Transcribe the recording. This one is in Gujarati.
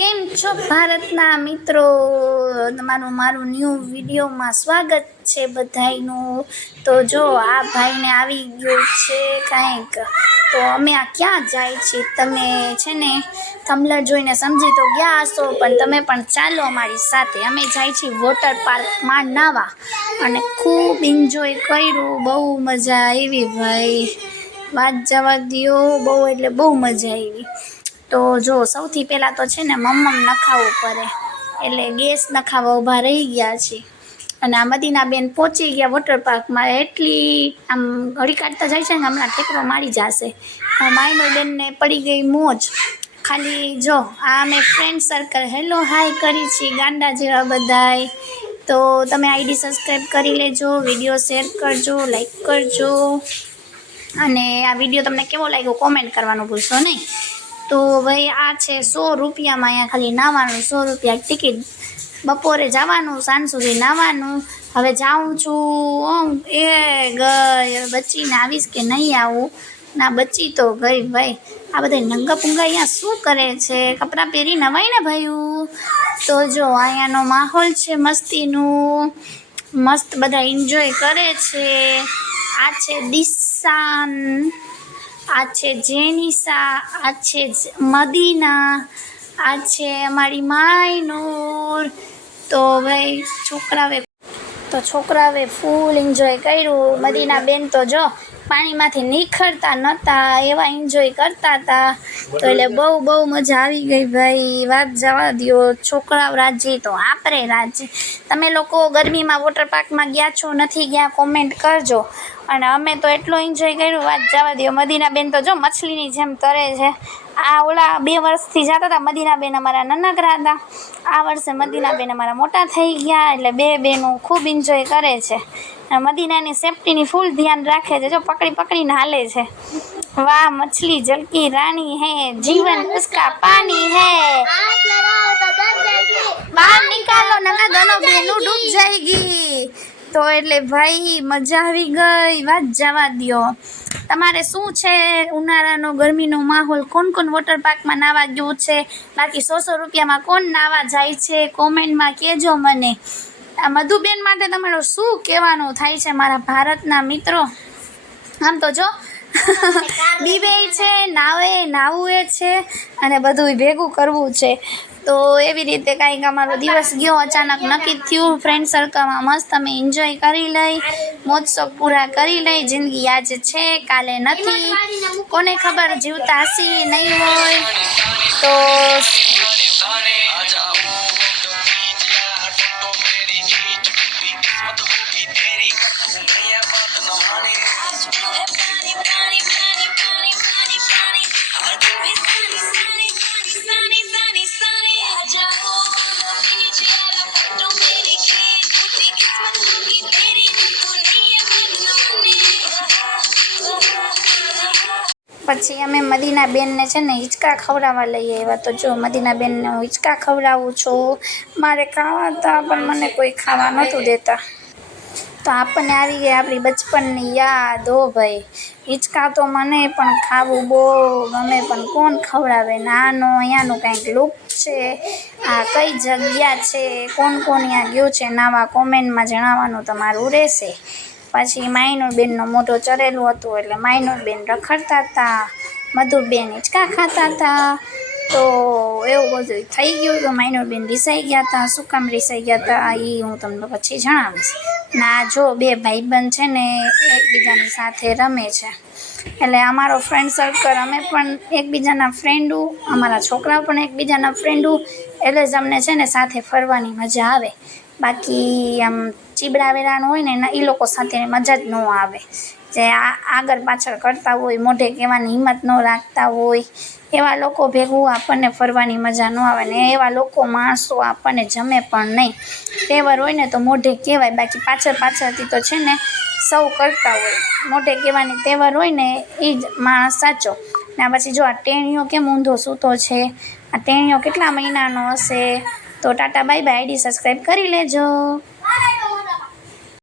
કેમ છો ભારતના મિત્રો? તમારું મારું ન્યૂ વિડીયોમાં સ્વાગત છે બધાયનું। તો જો આ ભાઈને આવી ગયું છે કંઈક, તો અમે આ ક્યાં જાય છીએ તમે છે ને થંબનેલ જોઈને સમજી તો ગયા હશો, પણ તમે પણ ચાલો અમારી સાથે। અમે જાય છીએ વોટર પાર્કમાં નાવા અને ખૂબ એન્જોય કર્યું, બહુ મજા આવી ભાઈ, વાત જવા દો, બહુ એટલે બહુ મજા આવી। તો જો સૌથી પહેલાં તો છે ને મમ્મમ નખાવવું પડે, એટલે ગેસ નખાવવા ઊભા રહી ગયા છીએ અને આ મદીનાબેન પહોંચી ગયા વોટર પાર્કમાં। એટલી આમ ઘડી કાઢતા જાય છે ને હમણાં ઠેકડો મારી જશે। માઇનોબેનને પડી ગઈ મોજ, ખાલી જો આ અમે ફ્રેન્ડ સર્કલ હેલો હાય કરી છીએ ગાંડા જેવા બધાય। તો તમે આઈડી સબસ્ક્રાઈબ કરી લેજો, વિડીયો શેર કરજો, લાઈક કરજો અને આ વિડીયો તમને કેવો લાગ્યો કોમેન્ટ કરવાનું ભૂલશો નહીં। તો ભાઈ આ છે 100 રૂપિયામાં, અહીંયા ખાલી નાવાનું 100 રૂપિયા ટિકિટ, બપોરે જવાનું, સાંજ સુધી નાવાનું। હવે જાઉં છું, એ ગઈ બચીને આવીશ કે નહીં આવું, ના બચી તો ગઈ ભાઈ। આ બધા નંગા પુંગા અહીંયા શું કરે છે, કપડાં પહેરી નવાય ને ભાઈ। તો જો અહીંયાનો માહોલ છે મસ્તીનું, મસ્ત બધા એન્જોય કરે છે। આ છે દિશાન, આ છે જેનિશા, આ છે મદીના, આ છે અમારી માયનૂર। તો ભાઈ છોકરાઓએ ફૂલ એન્જોય કર્યું। મદીના બેન તો જો પાણીમાંથી નીકળતા નહોતા, એવા એન્જોય કરતા હતા, તો એટલે બહુ મજા આવી ગઈ ભાઈ, વાત જવા દો। છોકરાઓ રાજી તો આપણે રાજી। તમે લોકો ગરમીમાં વોટર પાર્કમાં ગયા છો નથી ગયા કોમેન્ટ કરજો, અને અમે તો એટલો એન્જોય કર્યું, વાત જવા દો। મદીનાબેન તો જો મછલીની જેમ તરે છે। આ ઓલા 2 વર્ષથી જતા હતા મદીનાબેન અમારા નાનકડા હતા, આ વર્ષે મદીનાબેન અમારા મોટા થઈ ગયા, એટલે બે બેનું ખૂબ એન્જોય કરે છે। મદીનાની સેફટીની ફૂલ ધ્યાન રાખે છે, જો પકડીને હાલે છે। વાહ મછલી જલકી રાની હે, જીવન ઉસકા પાनी है, બહાર નિકાલો નકા दोनों બેનું ડૂબ जाएगी। તો એટલે ભાઈ મજા આવી ગઈ, વાત જવા દો। તમારે શું છે ઉનાળાનો ગરમીનો માહોલ, કોણ વોટર પાર્કમાં નાવા ગયું છે, બાકી 100 રૂપિયામાં કોણ નાવા જાય છે કોમેન્ટમાં કહેજો મને। આ મધુબેન માટે તમારું શું કહેવાનું થાય છે મારા ભારતના મિત્રો? આમ તો જો બીબે છે, નાવું એ છે અને બધું ભેગું કરવું છે। તો એવી રીતે કાંઈક અમારો દિવસ ગયો, અચાનક નક્કી થયું ફ્રેન્ડ સર્કલમાં મસ્ત અમે એન્જોય કરી લઈ, મોજ શોખ પૂરા કરી લઈ। જિંદગી આજ છે કાલે નથી, કોને ખબર જીવતા હસી નહીં હોય। તો પછી અમે મદીનાબેનને છે ને હિંચકા ખવડાવવા લઈ આવ્યા। તો જો મદીનાબેનને હું હિંચકા ખવડાવું છું, મારે ખાવા હતા પણ મને કોઈ ખાવા નહોતું દેતા। તો આપણને આવી ગઈ આપણી બચપનની યાદ, હો ભાઈ, હિંચકા તો મને પણ ખાવું બહુ ગમે, પણ કોણ ખવડાવે। નાનો અહીંયાનું કંઈક લુક છે, આ કઈ જગ્યા છે, કોણ અહીંયા ગયું છે નાવા, કોમેન્ટમાં જણાવવાનું તમારું રહેશે। પછી માઇનોરબેનનો મોઢો ચરેલું હતું, એટલે માઇનોરબેન રખડતા હતા, મધુબેન હિંચકા ખાતા હતા। તો એવું બધું થઈ ગયું। તો માઇનોરબેન રિસાઈ ગયા હતા, શું કામ રિસાઈ ગયા હતા એ હું તમને પછી જણાવીશ। ના જો 2 ભાઈબંધ છે ને એકબીજાની સાથે રમે છે, એટલે અમારો ફ્રેન્ડ સર્કલ, અમે પણ એકબીજાના ફ્રેન્ડું, અમારા છોકરાઓ પણ એકબીજાના ફ્રેન્ડું, એટલે જ અમને છે ને સાથે ફરવાની મજા આવે। બાકી આમ ચીબડા વેરાણ હોય ને એ લોકો સાથે મજા જ ન આવે, જે આગળ પાછળ કરતા હોય, મોઢે કહેવાની હિંમત ન રાખતા હોય, એવા લોકો ભેગું આપણને ફરવાની મજા ન આવે ને એવા લોકો માણસો આપણને જમે પણ નહીં। તહેવાર હોય ને તો મોઢે કહેવાય, બાકી પાછળથી તો છે ને સૌ કરતા હોય, મોઢે કહેવાની તહેવાર હોય ને એ જ માણસ સાચો। ને પછી જો આ ટેણીઓ કેમ ઊંધો સૂતો છે, આ ટેણીઓ કેટલા મહિનાનો હશે? તો Tata bye bye, ID subscribe કરી લેજો।